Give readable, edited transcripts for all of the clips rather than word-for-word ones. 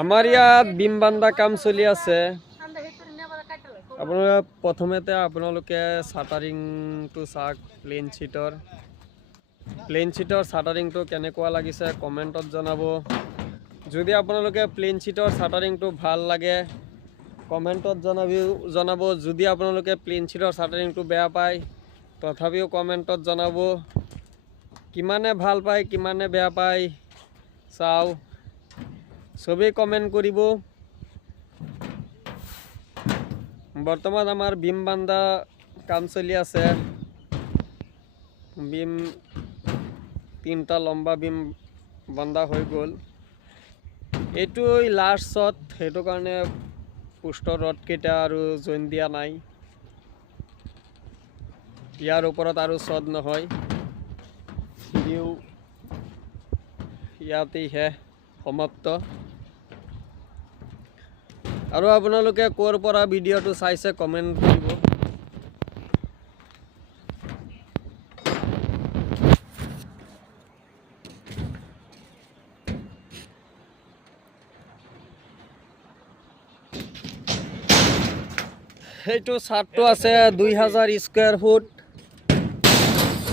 আমাৰ ইয়াত বিম বান্ধা কাম চলি আছে। আপোনালোকে প্ৰথমতে আপোনালোকে শাটাৰিংটো চাওক। প্লেন চিটৰ শাটাৰিংটো কেনেকুৱা লাগিছে কমেণ্টত জনাব। যদি আপোনালোকে প্লেন চিটৰ শাটাৰিংটো ভাল লাগে কমেণ্টত জনাব। যদি আপোনালোকে প্লেন চিটৰ শাটাৰিংটো বেয়া পায় তথাপিও কমেণ্টত জনাব। কিমানে ভাল পায় কিমানে বেয়া পায় চাও, সবেই কমেণ্ট কৰিব। বৰ্তমান আমাৰ বিম বান্ধা কাম চলি আছে। বিম 3টা লম্বা বিম বান্ধা হৈ গ'ল। এইটো লাষ্ট শ্বট, সেইটো কাৰণে পোষ্টৰ ৰডকেইটা আৰু জইন দিয়া নাই। ইয়াৰ ওপৰত আৰু শ্বট নহয়। ভিডিঅ' ইয়াতেহে সমাপ্ত। আৰু আপোনালোকে ক'ৰ পৰা ভিডিঅ'টো চাইছে কমেণ্ট কৰিব। এইটো ছাদটো আছে 2000 স্কোয়াৰ ফুট।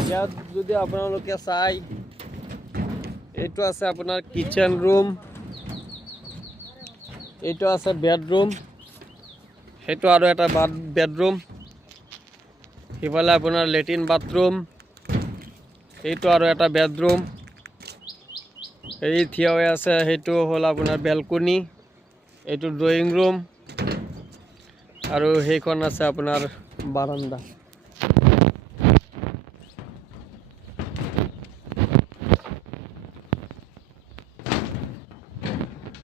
ইয়াত যদি আপোনালোকে চাই, এইটো আছে আপোনাৰ কিচেন ৰুম, এইটো আছে বেডৰুম, সেইটো আৰু এটা বেডৰুম, সিফালে আপোনাৰ লেট্ৰিন বাথৰুম, এইটো আৰু এটা বেডৰুম, এই থিয় হৈ আছে সেইটো হ'ল আপোনাৰ বেলকনি, এইটো ড্ৰয়িং ৰুম আৰু সেইখন আছে আপোনাৰ বাৰান্দা।